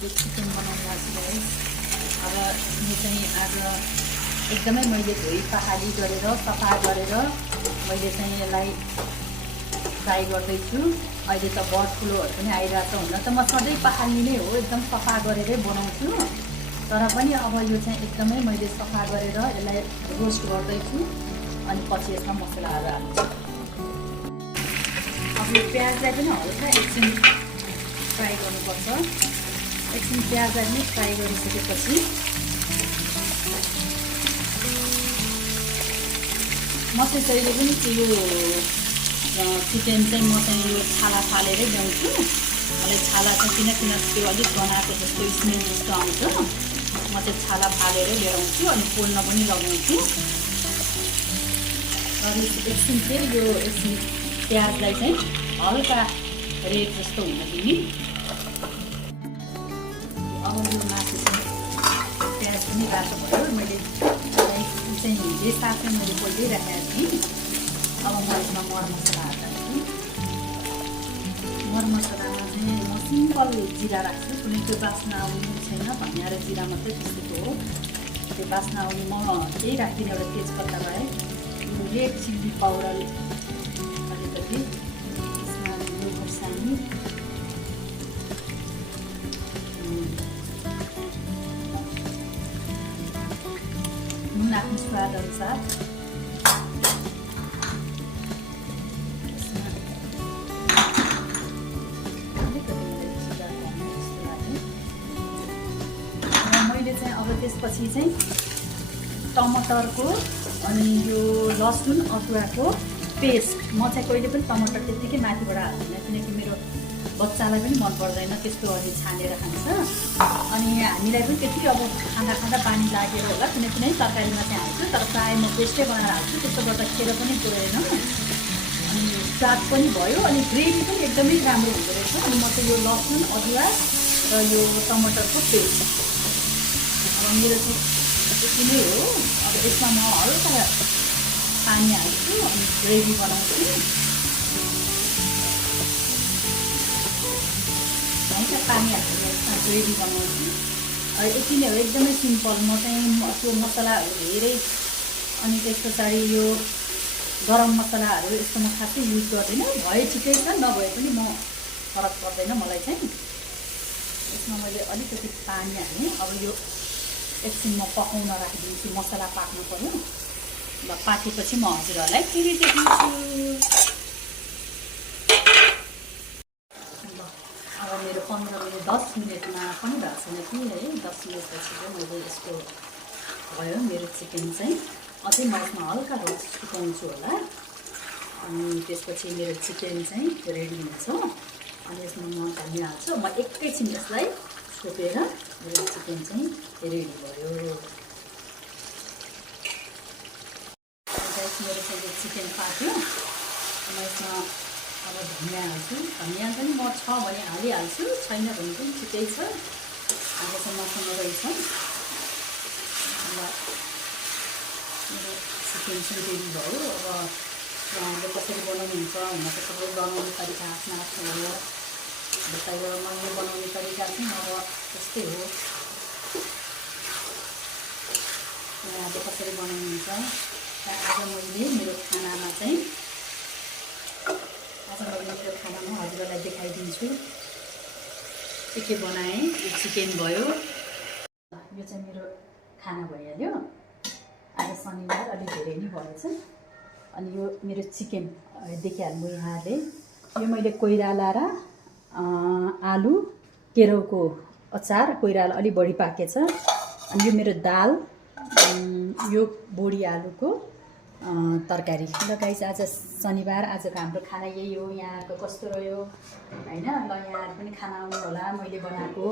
मैले चिकन बनाउनु भएको छु गाइस। अब यो चाहिँ आज एकदमै मैले धोई पखाली गरेर सफा गरेर मैले चाहिँ यसलाई फ्राई गर्दैछु। अहिले त बर्ड फ्लूहरू पनि आइरहेको छ। हुन त म सधैँ पखाल्ने नै हो, एकदम सफा गरेरै बनाउँछु। तर पनि अब यो चाहिँ एकदमै मैले सफा गरेर यसलाई रोस्ट गर्दैछु। अनि पछि यसमा मसलाहरू हाल्छु। अब यो प्याजलाई पनि हल्का एकछिन फ्राई गर्नुपर्छ। एकछिन प्याजलाई पनि फ्राई गरिसकेपछि म चाहिँ जहिले पनि यो चिकन चाहिँ म चाहिँ यो छाला फालेरै ल्याउँछु। मलाई छाला चाहिँ किन त्यो अलिक बनाएको जस्तो स्मेल जस्तो आउँछ। म चाहिँ छाला फालेरै लिएर आउँछु अनि पोल्न पनि लगाउँछु। अनि एकछिन फेरि यो एकछिन प्याजलाई चाहिँ हल्का रेड जस्तो हुन दिने। अब यो मासु चाहिँ प्याज पनि रातो भयो। मैले चाहिँ हिजै साथ चाहिँ मैले पोलिदिइराखेको थिएँ। अब म यसमा मरमसला हाल्छु। मरमसलामा चाहिँ म सिम्पल जिरा राख्छु। कुनै त्यो बास्ना आउने छैन भन्ने जिरा मात्रै त्यस्तो हो। त्यो बास्ना आउने म त्यही राख्दिनँ। एउटा तेजपत्ता भए यो रेड चिल्ली पाउडर अलिकति यसमा यो खोर्सानी नुन आफ्नो स्वाद अनुसार मैले चाहिँ अब त्यसपछि चाहिँ टमाटरको अनि यो लसुन अदुवाको पेस्ट म चाहिँ कहिले पनि टमाटर त्यत्तिकै माथिबाट हाल्दिनँ। किनकि मेरो बच्चालाई पनि मन पर्दैन त्यस्तो अलि छानेर खान्छ। अनि हामीलाई पनि त्यति अब खाँदा खाँदा पानी लागेर होला कुनै कुनै तरकारीमा चाहिँ हाल्छु। तर प्रायः म पेस्टै बनाएर हाल्छु। त्यस्तो गर्दा खेर पनि गएन अनि स्वाद पनि भयो अनि ग्रेभी पनि एकदमै राम्रो हुँदो रहेछ। अनि म चाहिँ यो लसुन अदुवा र यो टमाटरको पेस्ट अब मेरो चाहिँ यति नै हो। अब यसमा म हल्का पानी हाल्छु अनि ग्रेभी बनाउँछु। हल्का पानी हालेर यसमा ग्रेभी बनाउँछु। यति नै हो, एकदमै सिम्पल। म चाहिँ त्यो मसलाहरू धेरै अनि त्यस पछाडि यो गरम मसलाहरू यस्तो म खासै युज गर्दिनँ। भए ठिकै छ, नभए पनि म फरक पर्दैन मलाई चाहिँ। यसमा मैले अलिकति पानी हालेँ। अब यो एकछिन म पकाउन राखिदिन्छु। मसला पाक्नु पर्यो। ल पाकेपछि म हजुरहरूलाई फेरि देखाउँछु। ल अब मेरो 15 मिनट 10 मिनटमा पनि भएको छैन कि है। 10 मिनटपछि चाहिँ मैले यस्तो भयो मेरो चिकन चाहिँ। अझै म यसमा हल्का रोस्ट सुकाउँछु होला। अनि त्यसपछि मेरो चिकन चाहिँ रेडी हुन्छ। अनि यसमा म धनिया हाल्छु। म एकैछिन यसलाई छोपेर मेरो चिकन चाहिँ रेडी भयो। मेरो चाहिँ यो चिकन पाक्यो। म यसमा अब धनिया हाल्छु। धनिया पनि म छ भने हालिहाल्छु, छैन भने पनि ठिकै छ। आज चाहिँ मसँग रहेछ। अब मेरो चिकन चाहिँ रेडी भयो। अब उहाँहरूले कसरी बनाउनुहुन्छ हुन त सबै बनाउने तरिका आफ्नो आफ्नो हो। बताएर मैले बनाउने तरिका चाहिँ अब त्यस्तै हो। उहाँहरूले कसरी बनाउनुहुन्छ। आज मैले मेरो खानामा हजुरहरूलाई देखाइदिन्छु के बनाएँ। यो चिकन भयो। यो चाहिँ मेरो खाना भइहाल्यो। आज शनिबार अलिक धेरै नै भएछ। अनि यो मेरो चिकन देखिहाल्नु यहाँहरूले। यो मैले कोइराला र आलु केराउको अचार, कोइराला अलि बढी पाकेछ। अनि यो मेरो दाल, यो बोडी आलुको तरकारी। ल गाइस आज शनिबार, आजको हाम्रो खाना यही हो। यहाँको कस्तो रह्यो हैन। ल यहाँहरू पनि खाना आउनु होला मैले बनाएको।